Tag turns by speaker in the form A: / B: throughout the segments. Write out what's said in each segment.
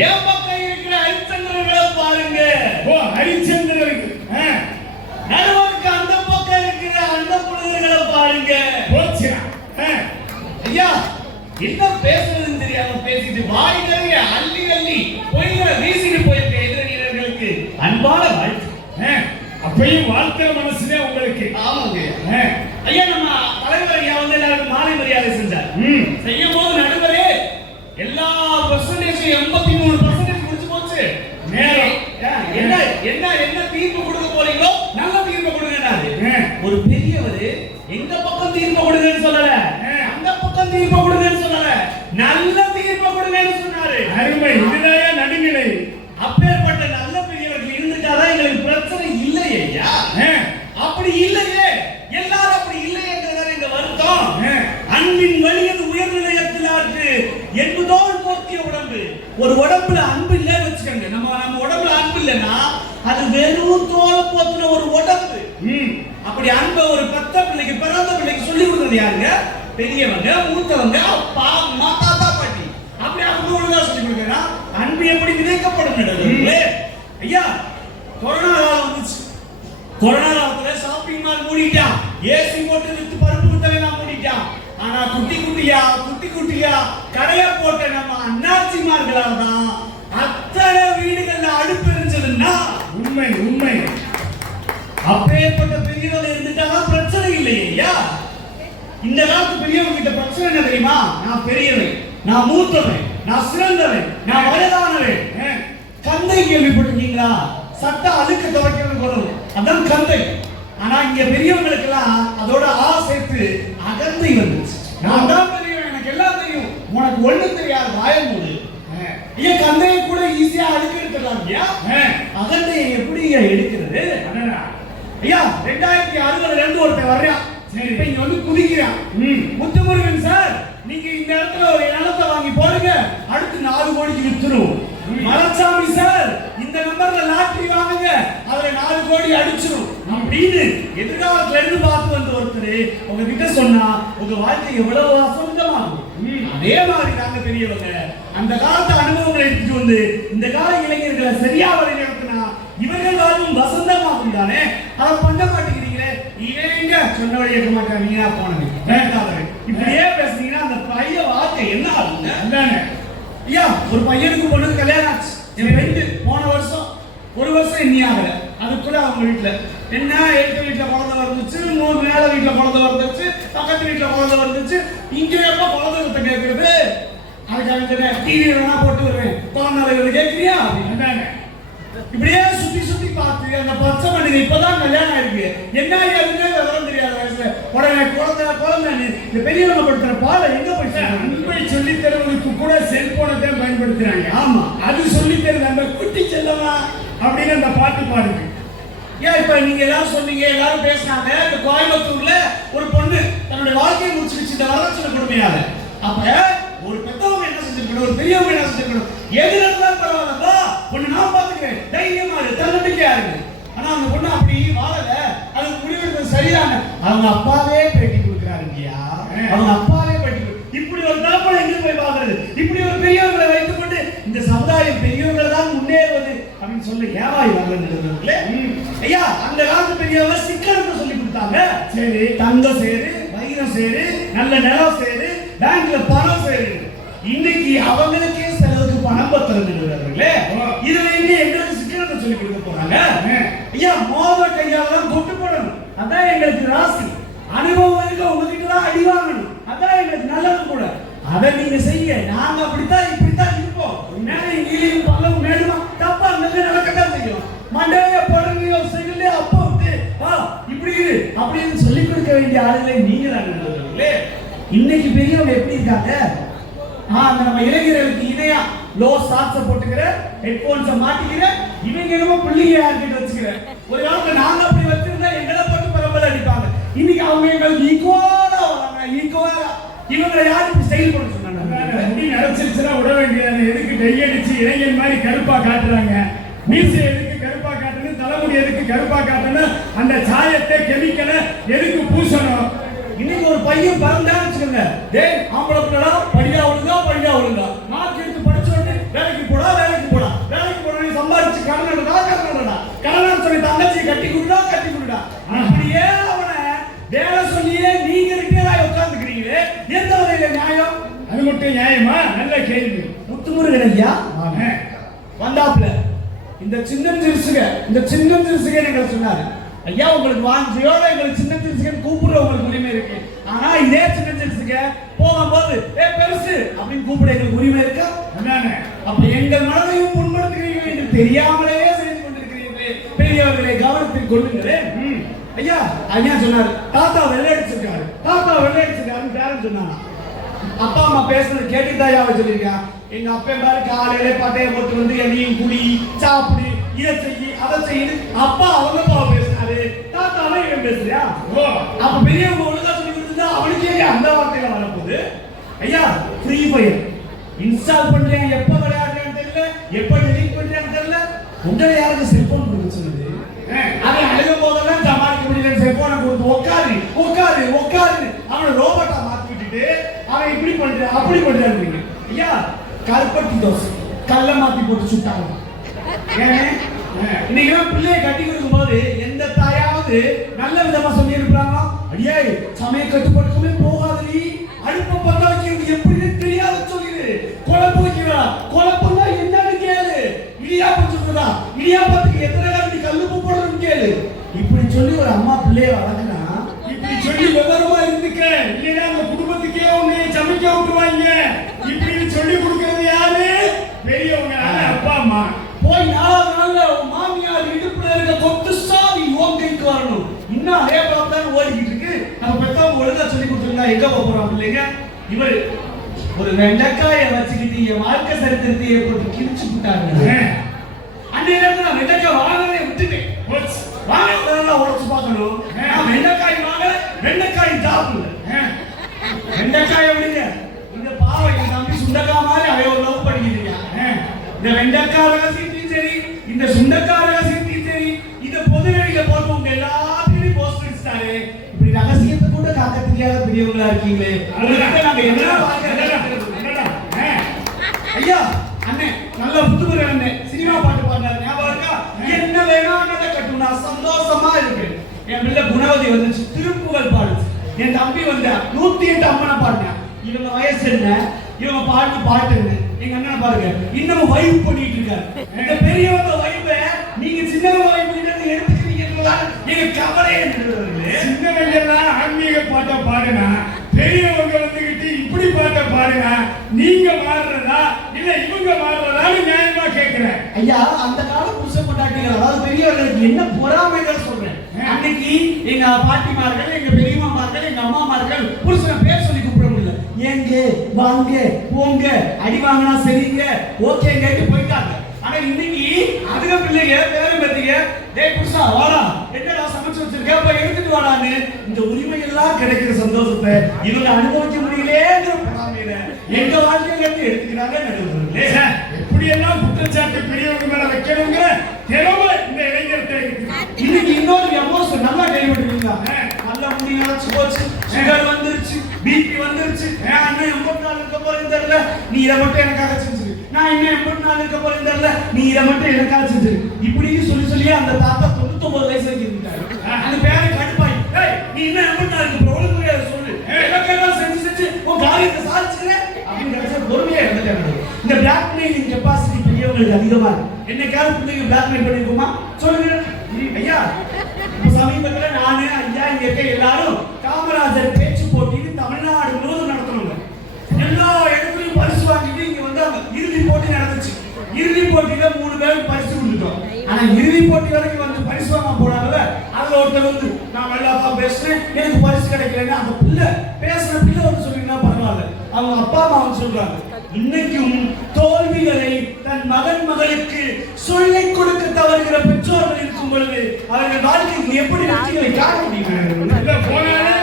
A: என் பக்கம் இருக்கிற ஹரிச்சந்திரர்களை பாருங்க.
B: ஓ ஹரிச்சந்திரருக்கு ஆ,
A: நடுவருக்கு அந்த பக்கம் இருக்கிற அந்த புனிதர்களை பாருங்க.
B: போச்சுடா
A: ஐயா என்ன பேசுறதுன்னு தெரியாம பேசிட்டு வாய் நிறைய அள்ளி அள்ளி பொய்களை வீசிட்டு போயிருக்க எதிரணியர்களுக்கு அன்பான வாழ்த்து.
B: அப்பயும் வாழ்த்துற மனசுதே உங்களுக்கு.
A: ஆமாங்க ஐயா நம்ம தலைவர் ஐயா வந்து எல்லாருக்கும் மாலை மரியாதை செஞ்சார்
B: ம்,
A: செய்யும் போது நடுவரே எல்லா பர்சன்டேஜும் எண்பத்தி மூணு பர்சன்டேஜ் முடிச்சு போச்சு
B: நேரம்.
A: ஏன், என்ன என்ன என்ன தீர்ப்பு கொடுக்க போறீங்களோ நல்ல தீர்ப்பு கொடுங்கன்னாரு
B: ஆ.
A: ஒரு பெரியவர் எங்க பக்கம் தீர்ப்பு கொடுங்கன்னு சொல்லல
B: ஆ.
A: அந்த பக்கம் தீர்ப்பு கொடுங்கன்னு சொல்லல நல்ல தீர்ப்பு கொடுங்கன்னு சொன்னாரு.
B: அருமை இதுதாயா நடுநிலை.
A: அப்பேற்பட்ட நல்ல பெரியவர்கள் இருந்துட்டாதான் எங்களுக்கு பிரச்சனை இல்லையே ஐயா. அப்படி இல்லையே. எல்லாரும் அப்படி இல்லையேங்கிறதான இந்த வருத்தம். அன்பின் வலியது உயர்நிலையத்திலாருக்கு என்பதோடு போர்த்திய உடம்பு. ஒரு உடம்புல அன்பு இல்லைன்னு வச்சுக்கோங்க. நம்ம நம்ம உடம்புல அன்பு இல்லைன்னா அது வெறும் தோல் போத்துன ஒரு உடம்பு. அப்படி அன்பை ஒரு பத்த பிள்ளைக்கு பிறந்த பிள்ளைக்கு சொல்லி கொடுக்குறது யாருங்க? பெரியவங்க மூத்தவங்க அப்பா அம்மா தாத்தா பாட்டி. அப்படி அவங்க ஒழுங்கா சொல்லி கொடுக்குறா? அன்பு எப்படி விதைக்கப்படும்? ஐயா கொரோனா காலம் வந்துச்சு. கொரோனா காலத்துல ஷாப்பிங் மால் மூடிட்டான். ஏசி போட்டு வித்து பருப்பு வித்தவெல்லாம் மூடிட்டான். ஆனா குட்டி குட்டியா குட்டி குட்டியா கடையா போட்ட நம்ம அண்ணாச்சிமார்களால் தான் அத்தனை வீடுகள்ல அடுப்பு இருந்துச்சுன்னா
B: உண்மை உண்மை.
A: அப்பேற்பட்ட பெரியவங்க இருந்துட்டாதான் பிரச்சனை இல்லையே ஐயா. இந்த காலத்து பெரியவங்க கிட்ட பிரச்சனை என்ன தெரியுமா? நான் பெரியவன் நான் மூத்தவன் நான் சிறந்தவன் நான் வயதானவன். கந்தை கேள்விப்பட்டிருக்கீங்களா? சட்ட அழுக்க துவைக்கணும்னு வரும் அதான் கந்தை. ஆனா இங்க பெரியவங்களுக்கெல்லாம் அதோட ஆ சேர்த்து அகந்தை வந்துச்சு. நான் தான் தெரியும் எனக்கு எல்லாம் தெரியும். உனக்கு ஒண்ணு தெரியாது வாயம்
B: போது
A: ஏன் கந்தையை கூட ஈஸியா அழுக்க எடுத்துடலாம் ஐயா அகந்தையை எப்படி எடுக்கிறது? ஐயா ரெண்டாயிரத்தி அறுபதுல இருந்து ஒருத்தன் வர்றான். இப்ப இங்க வந்து குதிக்கிறான்
B: ம்,
A: முத்துமுருகன் சார் நீங்க இந்த இடத்துல ஒரு நிலத்தை வாங்கி போடுங்க. அடுத்து நாலு கோடிக்கு வித்துரும். மலச்சாமி சார் இந்த நம்பர்ல லாட்டரி வாங்குங்க. அதுல நாலு கோடி அடிச்சிரும். அப்படின்னு எதிர்காலத்துல இருந்து பார்த்து வந்த ஒருத்தர் உங்ககிட்ட சொன்னா உங்க வாழ்க்கை எவ்வளவு வசந்தமாகும்
B: ம்.
A: அதே மாதிரி தாங்க பெரியவங்க. அந்த காலத்து அனுபவங்களை எடுத்துட்டு வந்து இந்த கால இளைஞர்களை சரியா வழி நடத்தினா இவர்கள் வாழ்வும் வசந்தமாகும் தானே? அதை பண்ண மாட்டேங்கிறீங்களே இவன் எங்க சொன்ன வழி இருக்க மாட்டாங்க நீங்க போனது? வேண்டாதவன் இப்படியே பேசுனீங்கன்னா அந்த பையன் வாழ்க்கை என்ன ஆகுங்க?
B: அதானே?
A: ஐயா ஒரு பையனுக்கு பொண்ணுக்கு கல்யாணம் ஆச்சு. என் ரெண்டு போன வருஷம் ஒரு வருஷம் இனி ஆகல. அதுக்குள்ள அவங்க வீட்டுல என்ன எட்டு வீட்டுல குழந்தை வந்துச்சு மூணு மேல வீட்டுல குழந்தை வந்துச்சு பக்கத்து வீட்டுல குழந்தை வந்துச்சு இங்க எப்ப குழந்தை வித்த கேட்கறது அதுக்காக டிவி வேணா போட்டு வருவேன் குழந்தை வந்து கேட்கறியா அப்படின்னு இப்படியே சுத்தி சுத்தி பார்த்து அந்த பச்சை மண்ணுக்கு இப்பதான் கல்யாணம் ஆயிருக்கு. என்ன ஏதுன்னே விவரம் தெரியாத வயசுல. உடனே குழந்தை குழந்தைன்னு இந்த பெரியவங்க படுத்துற பாலை எங்க போய் சேர்க்கணும்?
B: அன்பை சொல்லி தருவதற்கு கூட செல்போனை தான் பயன்படுத்துறாங்க.
A: ஆமா.
B: அது சொல்லி தருது அந்த குட்டி செல்லமா அப்படின்னு அந்த பாட்டு பாடுது.
A: ஏன் இப்ப நீங்க எல்லாரும் சொன்னீங்க எல்லாரும் பேசினாங்க இந்த கோயம்புத்தூர்ல ஒரு பொண்ணு தன்னுடைய வாழ்க்கையை முடிச்சிருச்சு இந்த வரதட்சணை கொடுமையால. அப்ப ஒரு பெத்தவங்க என்ன செஞ்சிருக்கணும்? ஒரு பெரியவங்க என்ன செஞ்சிருக்கணும்? எது நடந்தாலும் பரவாயில்லப்பா பொண்ணு நான் பாத்துக்கிறேன் தைரியமா இரு. தன்னம்பிக்கையா இருக்கு ஆனா அந்த பொண்ணு அப்படி வாழல. அதுக்கு முடிவெடுத்தது சரியான அவங்க அப்பாவே பேட்டி கொடுக்குறாருங்கய்யா. அவங்க அப்பாவே பேட்டி இப்படி ஒரு தலைமுறை எங்க போய் பாக்குறது இப்படி ஒரு பெரியவர்களை வைத்துக்கொண்டு இந்த சமுதாயம் பெரியவர்களை தான் முன்னேறுவது அப்படின்னு சொல்லி ஏவாய் வரலன்னு ஐயா அந்த காலத்து பெரியவங்க சிக்கனத்தை சொல்லி கொடுத்தாங்க. சரி. தங்கம் சேரு வைரம் சேரு நல்ல நிலம் சேரு பேங்க்ல பணம் சேரு. இன்னைக்கு அவங்களுக்கே செலவுக்கு பணம் பத்திரங்களே இதுல எங்க எங்களுக்கு சிக்கனத்தை சொல்லி கொடுக்க போறாங்க ஐயா மோத கையால தான் கொண்டு போடணும் அதான் எங்களுக்கு ராசி அனுபவம் இருக்க உங்ககிட்ட தான் அடி வாங்கணும் அதான் எங்களுக்கு நல்லது கூட அதை நீங்க செய்ய. நாங்க அப்படித்தான் இப்படித்தான் இருப்போம். மேலே கீழையும் பல்லவும் மேடுமா? தப்பா நல்ல நடக்கத்தான் செய்யும். மண்டைய படுகையோ செய்யலையோ அப்போ விட்டு வா இப்படி இரு. அப்படின்னு சொல்லி கொடுக்க வேண்டிய ஆளுகளை நீங்க தான் இன்னைக்கு பெரியவங்க எப்படி இருக்காங்க? ஆ, நம்ம இளைஞர்களுக்கு இணையா லோ சாக்ஸ போட்டுக்கிற ஹெட்போன்ஸ மாட்டிக்கிற இவங்க என்னமோ பிள்ளைங்க யார்கிட்ட வச்சுக்கிற? ஒரு காலத்துல நாங்க அப்படி வச்சிருந்தா எங்களை போட்டு பரம்பரை அடிப்பாங்க. இன்னைக்கு அவங்க எங்களுக்கு ஈக்குவலா வராங்க ஈக்குவலா இவங்களை யார் இப்படி ஸ்டைல் பண்ண சொன்னாங்க?
B: வண்டி நடச்சிருச்சுன்னா விட வேண்டியது எதுக்கு டை அடிச்சு இளைஞன் மாதிரி கருப்பா காட்டுறாங்க? மீசை எதுக்கு கருப்பா காட்டணும் தலைமுடி எதுக்கு கருப்பா காட்டணும் அந்த சாயத்தை கெமிக்கலை எதுக்கு பூசணும்?
A: இன்னைக்கு ஒரு பையன் பிறந்தா வச்சுக்கோங்க. டேய் ஆம்பளை பிள்ளடா படியா ஒழுங்கா படியா ஒழுங்கா. மார்க் எடுத்து படிச்ச உடனே வேலைக்கு போடா வேலைக்கு போடா. வேலைக்கு போடா நீ சம்பாதிச்சு கடன் நடடா கடன் சொல்லி கடன் சொன்ன தங்கச்சி கட்டி கொடுடா கட்டி. கொடுடா அப்படியே அவனை வேலை சொல்லியே நீ எந்த வகையில நியாயம்?
B: அது மட்டும் நியாயமா? நல்ல கேள்வி.
A: முத்துமுருகன் ஐயா
B: ஆமா.
A: வந்தாப்ல இந்த சின்னம் சிறுசுக இந்த சின்னம் சிறுசுக எங்களை சொன்னாரு. ஐயா உங்களுக்கு வாஞ்சியோட எங்களுக்கு சின்ன சிறுசுகன்னு கூப்பிடுற உங்களுக்கு உரிமை இருக்கு. ஆனா இதே சின்ன சிறுசுக போகும்போது ஏ பெருசு அப்படின்னு கூப்பிட எங்களுக்கு உரிமை இருக்கா?
B: அதானே.
A: அப்ப எங்கள் மனதையும் புண்படுத்துகிறீர்கள் என்று தெரியாமலே செய்து கொண்டிருக்கிறீர்களே. பெரியவர்களை கவனத்தில் கொள்ளுங்களேன். ஐயா ஐயா சொன்னாரு தாத்தா வெள்ளை அடிச்சிருக்காரு தாத்தா வெள்ளை அடிச்சிருக்காருன்னு பேரன் சொன்னாங்க அப்பா அம்மா பேசுனது கேட்டுதாயா சொல்லியிருக்கேன் எங்க அப்பா பாரு காலையில பட்டைய போட்டு வந்து எண்ணெயும் குடி சாப்பிடு இதை செய்யி அதை செய்யுது அப்பா அவங்க அப்பாவை பேசினாரு. தாத்தாவே இவன் பேசுறியா? அப்ப பெரியவங்க ஒழுங்கா சொல்லி கொடுத்தா அவனுக்கு அந்த வார்த்தையில வரப்போகுது? ஐயா ஃப்ரீ ஃபயர் இன்ஸ்டால் பண்றேன் எப்ப விளையாடுறேன்னு தெரியல எப்ப டெலீட் பண்றேன்னு தெரியல. உங்களை யாருக்கு செல்போன் கொடுக்க சொன்னது அவன் அழுகும் போதெல்லாம் சமாளிக்க முடியல செல்போனை கொடுத்து உட்காரு உட்காரு உட்காரு அவனை ரோபோட்டா மாத்தி விட்டுட்டு அவன் இப்படி பண்ற அப்படி பண்றாரு ஐயா கருப்பட்டி தோசை. கல்ல மாத்தி போட்டு சுட்டாங்க. இன்னைக்கு பிள்ளைய கட்டி கொடுக்கும் போது எந்த தாயாவது நல்ல விதமா சொல்லி இருப்பாங்களா அடியாய் சமய கட்டுப்பாட்டுக்குமே போகாதடி அடுப்ப பத்த வைக்கிறது எப்படின்னு தெரியாத சொல்லிடு குழம்பு வைக்கிறா குழம்புனா என்னன்னு கேளு. இடியாப்பம் சொல்றதா? இடியாப்பத்துக்கு எத்தனை இப்படி சொல்லி ஒரு அம்மா பிள்ளைய வளர்க்கனா
B: இப்படி சொல்லி விவரமா இருந்துக்க. இல்லைன்னா அந்த குடும்பத்துக்கே உன்னை சமைக்க விட்டுருவாங்க. இப்படின்னு சொல்லி கொடுக்கறது யாரு? பெரியவங்க. அப்பா அம்மா.
A: போய் நாலாவது நாள்ல மாமியார் இடுப்புல இருக்க கொத்து சாவி கைக்கு வரணும். இன்னும் அதே படம் தான் ஓடிக்கிட்டு இருக்கு. நம்ம பெத்தவங்க ஒழுங்கா சொல்லி கொடுத்துருந்தா எங்க போறோம் இல்லைங்க இவர் ஒரு வெண்டைக்காயை வச்சுக்கிட்டு என் வாழ்க்கை சரித்திரத்தை போட்டு கிழிச்சு விட்டாங்க அன்னையில இருந்து நான் வெண்டைக்காய் வாங்குறதை விட்டுட்டேன். பார்க்கணும். நான் வெண்டைக்காய் வாங்க வெண்டைக்காய் சாப்பிடல வெண்டைக்காயை விடுங்க. இந்த பாவை என் தம்பி சுண்டக்காய் மாதிரி அவ ஒரு லவ் பண்ணிக்கிறீங்க இந்த வெண்டைக்காய் ரகசியத்தையும் சரி இந்த சுண்டக்காய் ரகசியத்தையும் சரி இந்த பொது வெளியில போட்டு உங்க எல்லாத்தையும் போஸ்ட் அடிச்சிட்டாரு. இப்படி ரகசியத்தை கூட காக்க தெரியாத பெரியவங்களா இருக்கீங்களே. நாங்க என்ன பார்க்கறது? ஐயா அண்ணே நல்ல புத்துமுறை அண்ணே. நான் சந்தோஷமா இருக்கேன் என் பிள்ளை குணவதி வந்துச்சு திருப்புகள் பாடுச்சு. என் தம்பி வந்த நூத்தி எட்டு அம்மனை பாடினேன். இவங்க வயசு என்ன? இவங்க பாட்டு பாட்டு எங்க அண்ணன் பாருங்க. இன்னமும் வைப் பண்ணிட்டு இருக்காரு. எங்க பெரியவங்க வைப்ப நீங்க சின்னவங்க வைப் எடுத்துக்கிறீங்களா எங்க கவலையே
B: சின்னவங்க எல்லாம் ஆன்மீக பாட்டை பாடுனா பெரியவங்க பாடுனா நீங்க மாறுறதா இல்ல இவங்க மாறுறதான்னு நியாயமா கேக்குறேன்.
A: ஐயா அந்த கால புருஷ பொண்டாட்டிகள் அதாவது பெரியவர்களுக்கு என்ன பொறாமைகள் சொல்றேன்? அன்னைக்கு எங்க பாட்டிமார்கள் எங்க பெரியம்மாமார்கள் எங்க அம்மாமார்கள் புருஷனை பேர் சொல்லி கூப்பிட முடியல. ஏங்க வாங்க போங்க அடி வாங்கினா சரிங்க ஓகே கேட்டு போயிட்டாங்க. ஆனா இன்னைக்கு அதுக பிள்ளைங்க பேரும் பத்திங்க டேய் புருஷா வாடா என்னடா சமைச்சு வச்சிருக்க? போய் எடுத்துட்டு வாடான்னு இந்த உரிமை எல்லாம் கிடைக்கிற சந்தோஷத்தை இவங்க அனுபவிக்க முடியலேங்கிற எங்க வாழ்க்கையில இருந்து எடுத்துக்கிறாங்க நடுவர்களே.
B: ச்சே, எப்படியெல்லாம் குற்றச்சாட்டு பெரியவங்க மேல வைக்கணுங்கிற திறமை இந்த இளைஞர்கிட்ட
A: இன்னைக்கு இன்னொரு எமோஷன் நல்லா கேள்விப்பட்டிருக்கீங்களா நல்ல முடி நினைச்சு போச்சு சுகர் வந்துருச்சு பிபி வந்துருச்சு. இன்னும் எண்பத்தி நாலு இருக்க போறேன் தெரியல. நீ இதை மட்டும் எனக்காக செஞ்சிரு. நான் இன்னும் எண்பத்தி நாலு இருக்க போறேன் தெரியல. நீ இதை மட்டும் எனக்காக செஞ்சிரு. இப்படின்னு சொல்லி சொல்லி அந்த தாத்தா தொண்ணூத்தொன்பது வயசு வரைக்கும் இருந்தாரு அந்த பேரை கடுப்பாய் ஏய் நீ இன்னும் எண்பத்தி நாலு இருக்க ஒழுங்கு முடியாது சொல்லு எனக்கெல்லாம் செஞ்சு செஞ்சு உன் காரியத்தை சாதிச்சுக்கிறேன் அப்படின்னு கிடைச்சா பொறுமையா இருந்துட்டாங்க இந்த பிளாக்மெயிலிங் கெப்பாசிட்டி அதிகமா இருக்கு. என்னைக்காவது பிள்ளைங்க பிளாக்மெயில் பண்ணிருக்குமா? சொல்லுங்க. ஐயா சமீபத்தில் சமீபத்துல நானு ஐயா இங்க இருக்க எல்லாரும் காமராஜர் பேச்சு போட்டின்னு தமிழ்நாடு முழுவதும் நடத்தணுங்க. எல்லா இடத்துலயும் பரிசு வாங்கிட்டு இங்க வந்து அவங்க இறுதி போட்டி நடந்துச்சு. இறுதி போட்டியில மூணு பேருக்கு பரிசு கொடுத்துட்டோம். ஆனா இறுதி போட்டி வரைக்கும் வந்து பரிசு வாங்க போனாங்கல்ல அதுல ஒருத்தர் வந்து நான் நல்லாப்பா பேசுறேன் எனக்கு பரிசு கிடைக்கலன்னு அந்த பிள்ளை பேசுற பிள்ளை வந்து சொன்னீங்கன்னா பரவாயில்ல. அவங்க அப்பா அம்மா வந்து சொல்றாங்க இன்னைக்கும் தோல்விகளை தன் மகன் மகளுக்கு சொல்லிக் கொடுக்க தவறுகிற பெற்றோர்கள் இருக்கும் பொழுது அவர்கள் வாழ்க்கையில் எப்படி வெற்றிகளை காண முடியும்?
B: போனாலே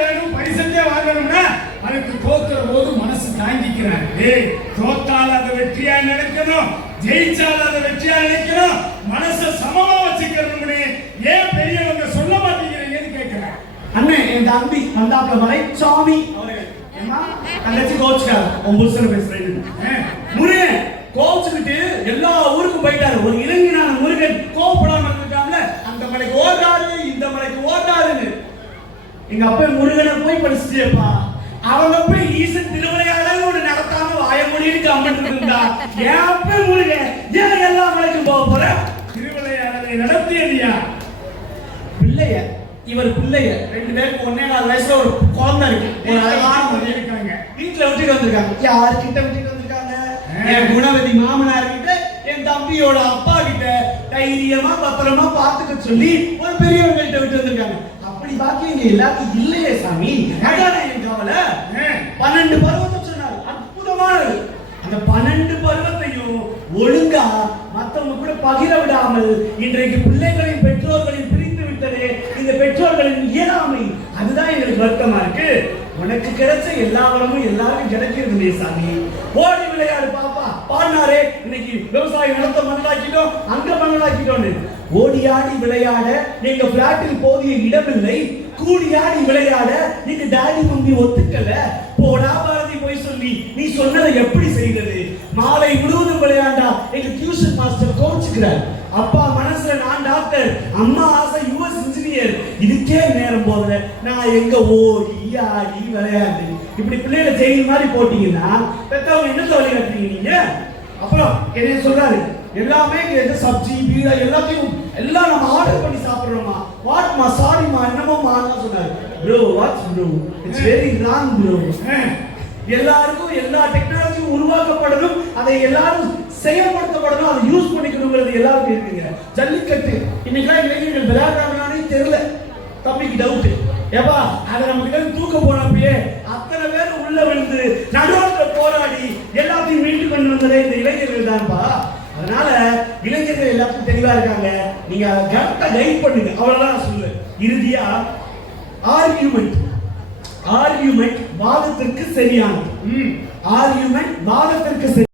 B: வேணும் பரிசத்தே வாங்கணும்னா அதுக்கு தோத்துற போது மனசு தாங்கிக்கிறாரு. ஏய் தோத்தால் அதை வெற்றியா நினைக்கணும் ஜெயிச்சால் அதை வெற்றியா நினைக்கணும் மனசை சமமா வச்சுக்கணும்னு ஏன் பெரியவங்க சொல்ல மாட்டேங்கிறீங்கன்னு கேட்கிறேன்
A: அண்ணன் என் தம்பி வந்தாப்ல மலை சாமி அவர்கள். ஏம்மா, தங்கச்சி கோச்சுக்கார உன் புருஷனை பேசுறேன் எல்லா ஊருக்கும் போயிட்டாரு. ஒரு இளைஞனான முருகன் கோவப்படாம இருந்துட்டாம்ல அந்த மலைக்கு ஓடாரு இந்த மலைக்கு ஓடாருன்னு எங்க அப்பா முருகனை போய் படிச்சுட்டேப்பா. அவங்க போய் ஈசன் திருவிளையாடல் ஒன்று நடத்தாம வாய முடியிட்டு அம்மன் இருந்தா. என் அப்பா முருகன் ஏன் எல்லா மலைக்கும் போக போற?
B: திருவிளையாடலை நடத்தியா
A: பிள்ளைய இவர் பிள்ளைய. ரெண்டு பேருக்கு ஒன்னே நாலு வயசுல ஒரு குழந்தை இருக்கு. ஒரு அழகான
B: இருக்காங்க.
A: வீட்டுல விட்டுட்டு வந்திருக்காங்க. யாருக்கிட்ட விட்டு என் குணவதி மாமனார் கிட்ட என் தம்பியோட அப்பா கிட்ட தைரியமா பத்திரமா பாத்துக்க சொல்லி ஒரு பெரியவங்கள்ட்ட விட்டு வந்திருக்காங்க. அப்படி பாக்கி இங்க எல்லாத்துக்கும் இல்லையே சாமி. அதானே என் கவலை? பன்னெண்டு பருவத்தை சொன்னாரு. அற்புதமானது. அந்த பன்னெண்டு பருவத்தையும் ஒழுங்கா மத்தவங்க கூட பகிர விடாமல் இன்றைக்கு பிள்ளைகளின் பெற்றோர்களின் பிரித்து விட்டது. இந்த பெற்றோர்களின் இயலாமை அதுதான் எங்களுக்கு வருத்தமா இருக்கு. உனக்கு கிடைச்ச எல்லா வளமும் எல்லாருக்கும் கிடைக்கிறது சாமி. ஓடி விளையாடு பாப்பா. பாடினாரே இன்னைக்கு விவசாயம் நிலத்தை மண்ணாக்கிட்டோம் அங்க மண்ணாக்கிட்டோம்னு ஓடி ஆடி விளையாட நீங்க பிளாட்டில் போதிய இடமில்லை. கூடி ஆடி விளையாட நீங்க டாடி மம்மி ஒத்துக்கல. போடா பாரதி போய் சொல்லி நீ சொன்னதை எப்படி செய்தது? மாலை முழுவதும் விளையாண்டா எங்க டியூஷன் மாஸ்டர் கோச்சுக்கிறார் அப்பா மனசுல நான் டாக்டர் அம்மா ஆசை யுஎஸ் இன்ஜினியர் இதுக்கே நேரம் போகல. நான் எங்க ஓடி ஆடி விளையாடி. இப்படி பிள்ளைகளை ஜெயில் மாதிரி போட்டீங்கன்னா பெத்தவங்க என்ன சொல்லி கட்டுறீங்க நீங்க? அப்புறம் என்ன சொல்றாரு? எல்லாமே எது சப்ஜி பீடா எல்லாத்தையும் எல்லாம் நம்ம ஆர்டர் பண்ணி சாப்பிடுறோமா வாட்மா சாரிமா என்னமோமா சொன்னாரு. Bro what's bro it's very wrong bro எல்லாருக்கும் எல்லா டெக்னாலஜியும் உருவாக்கப்படணும். அதை எல்லாரும் செயல்படுத்தப்படணும். அதை யூஸ் பண்ணிக்கணுங்கிறது எல்லாருக்கும் இருக்குங்க. ஜல்லிக்கட்டு. இன்னைக்கெல்லாம் இளைஞர்கள் விளையாடுறாங்களானே தெரியல. தம்பிக்கு டவுட்டு ஏப்பா அதை நம்ம கிட்ட தூக்க போனப்பயே அத்தனை பேர் உள்ள விழுந்து நடுவில் போராடி எல்லாத்தையும் மீட்டு கொண்டு வந்ததே இந்த இளைஞர்கள் தான்ப்பா. அதனால இளைஞர்கள் எல்லாத்தையும் தெளிவா இருக்காங்க. நீங்க அதை கரெக்டா கைட் பண்ணுங்க. அவ்வளவுதான் சொல்லு இறுதியா ஆர்கியூமெண்ட் ஆர்கியூமெண்ட் வாதத்திற்கு சரியானது. ஆர்கியூமெண்ட் வாதத்திற்கு சரி